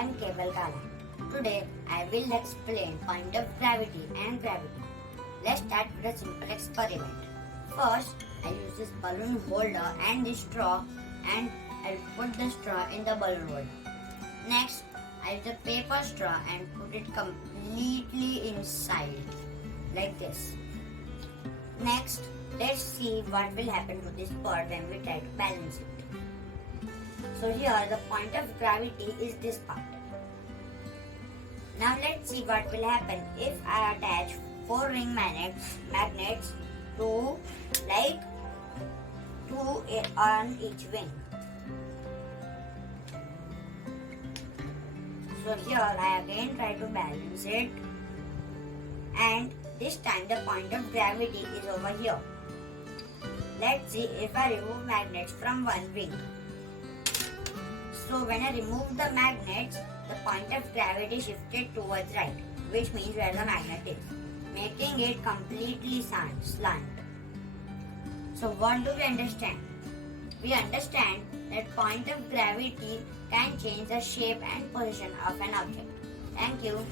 am Keval. Today I will explain point of gravity and gravity. Let's start with a simple experiment. First, I use this balloon holder and this straw, and I'll put the straw in the balloon holder. Next, I use a paper straw and put it completely inside like this. Next, let's see what will happen to this bird when we try to balance it. So here the point of gravity is this part. Now let's see what will happen if I attach 4 ring magnets to like 2 on each wing. So here I again try to balance it, and this time the point of gravity is over here. Let's see if I remove magnets from one wing. So when I remove the magnets, the point of gravity shifted towards right, which means where the magnet is, making it completely slant. So what do we understand? We understand that point of gravity can change the shape and position of an object. Thank you.